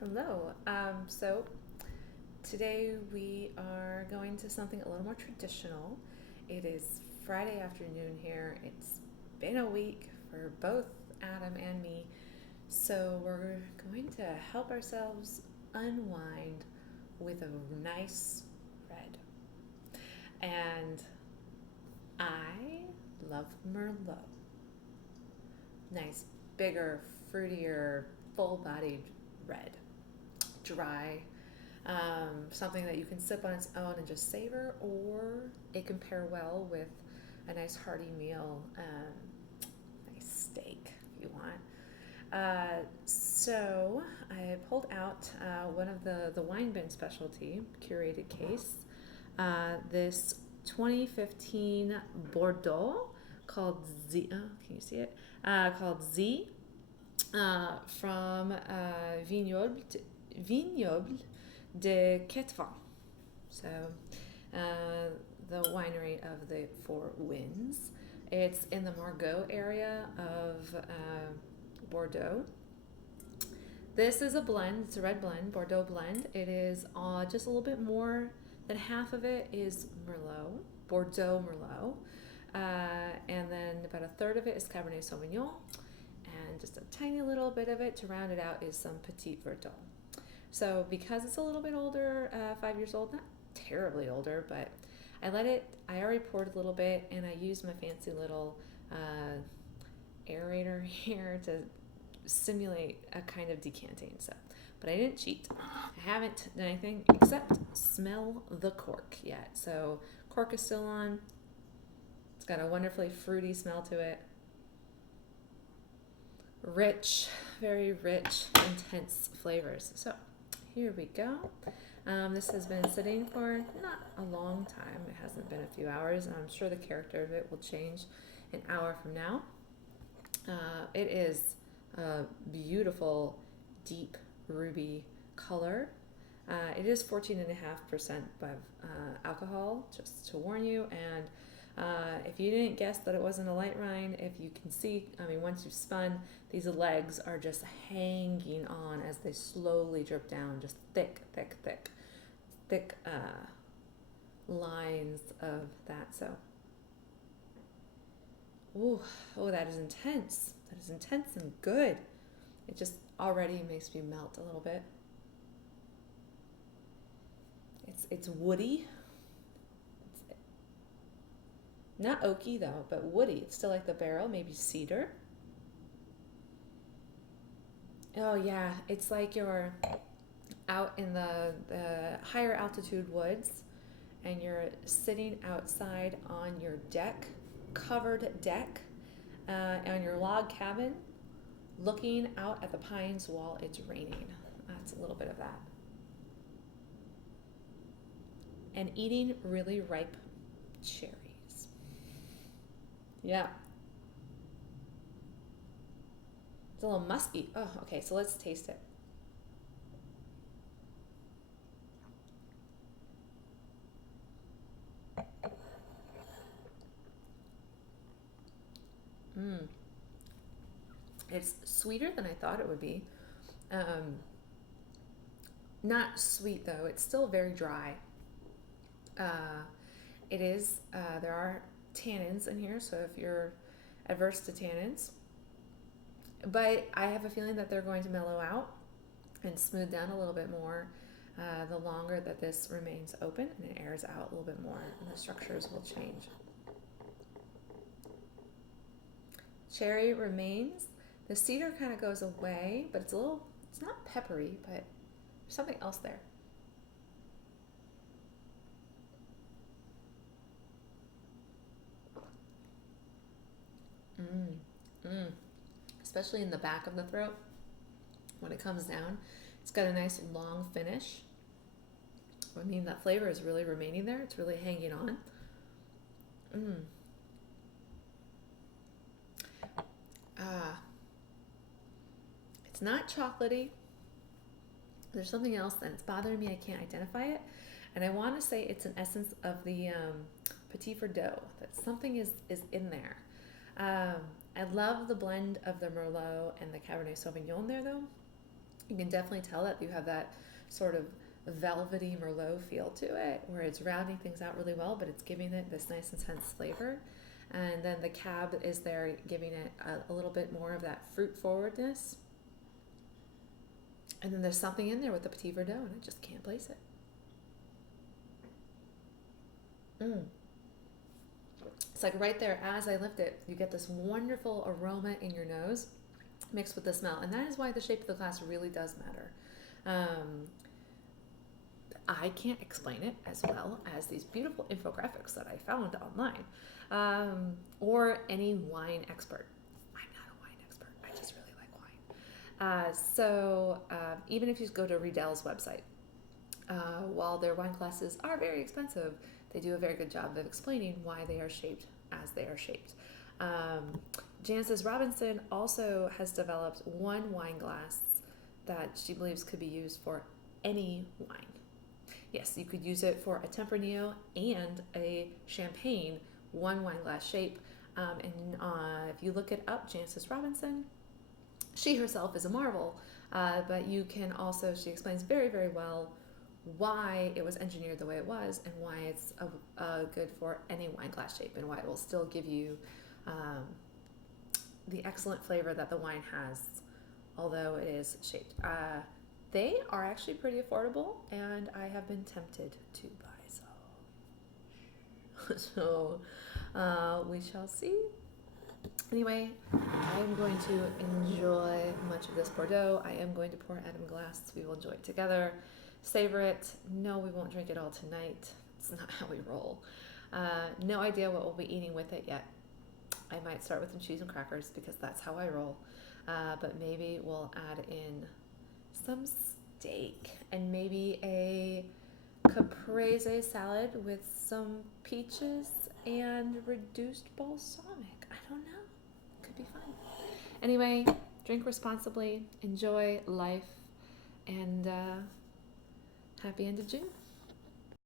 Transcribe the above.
Hello. So today we are going to something a little more traditional. It is Friday afternoon here. It's been a week for both Adam and me. So we're going to help ourselves unwind with a nice red. And I love Merlot. Nice, bigger, fruitier, full bodied red. Dry, something that you can sip on its own and just savor, or it can pair well with a nice hearty meal, nice steak if you want. So I pulled out one of the wine bin specialty curated case, this 2015 Bordeaux called Z. Oh, can you see it? Called Z from Vignobles de Quatre. So, the winery of the Four Winds. It's in the Margaux area of Bordeaux. This is a blend. It's a red blend, Bordeaux blend. It is just a little bit more than half of it is Merlot, Bordeaux Merlot, and then about a third of it is Cabernet Sauvignon, and just a tiny little bit of it to round it out is some Petit Verdot. So because it's a little bit older, 5 years old, not terribly older, but I already poured a little bit and I used my fancy little aerator here to simulate a kind of decanting. So, but I didn't cheat. I haven't done anything except smell the cork yet. So cork is still on. It's got a wonderfully fruity smell to it. Rich, very rich, intense flavors. So here we go. This has been sitting for not a long time. It hasn't been a few hours, and I'm sure the character of it will change an hour from now. It is a beautiful, deep ruby color. It is 14.5% by alcohol, just to warn you. And if you didn't guess that it wasn't a light wine, if you can see, once you've spun, these legs are just hanging on as they slowly drip down, just thick lines of that. So, that is intense. That is intense and good. It just already makes me melt a little bit. It's woody. It's not oaky though, but woody. It's still like the barrel, maybe cedar. Oh yeah, it's like you're out in the higher altitude woods and you're sitting outside on your deck, covered deck, on your log cabin, looking out at the pines while it's raining. That's a little bit of that. And eating really ripe cherries. Yeah. It's a little musky. Oh, okay, so let's taste it. Mmm. It's sweeter than I thought it would be. Um, Not sweet though. It's still very dry. Uh, it is. There are tannins in here, so if you're adverse to tannins, but I have a feeling that they're going to mellow out and smooth down a little bit more the longer that this remains open and it airs out a little bit more, and the structures will change. Cherry remains. The cedar kind of goes away, but it's not peppery, but there's something else there. Mm, mm. Especially in the back of the throat when it comes down. It's got a nice long finish. That flavor is really remaining there. It's really hanging on. Mm. Ah, it's not chocolatey. There's something else that's bothering me. I can't identify it. And I want to say it's an essence of the Petit Verdot. That something is in there. I love the blend of the Merlot and the Cabernet Sauvignon there, though. You can definitely tell that you have that sort of velvety Merlot feel to it, where it's rounding things out really well, but it's giving it this nice intense flavor. And then the cab is there, giving it a little bit more of that fruit forwardness. And then there's something in there with the Petit Verdot, and I just can't place it. It's like right there as I lift it, you get this wonderful aroma in your nose mixed with the smell. And that is why the shape of the glass really does matter. I can't explain it as well as these beautiful infographics that I found online, or any wine expert. I'm not a wine expert. I just really like wine. So even if you go to Riedel's website, while their wine glasses are very expensive, they do a very good job of explaining why they are shaped as they are shaped. Jancis Robinson also has developed one wine glass that she believes could be used for any wine. Yes, you could use it for a Tempranillo and a Champagne, one wine glass shape. If you look it up, Jancis Robinson, she herself is a marvel, but you can also, she explains very, very well why it was engineered the way it was and why it's good for any wine glass shape and why it will still give you the excellent flavor that the wine has, although it is shaped. They are actually pretty affordable, and I have been tempted to buy some. So we shall see. Anyway, I am going to enjoy much of this Bordeaux. I am going to pour it out of a glass. We will enjoy it together, savor it. No, we won't drink it all tonight. It's not how we roll. No idea what we'll be eating with it yet. I might start with some cheese and crackers because that's how I roll. But maybe we'll add in some steak and maybe a caprese salad with some peaches and reduced balsamic. I don't know. Could be fun. Anyway, drink responsibly, enjoy life, and happy end of June.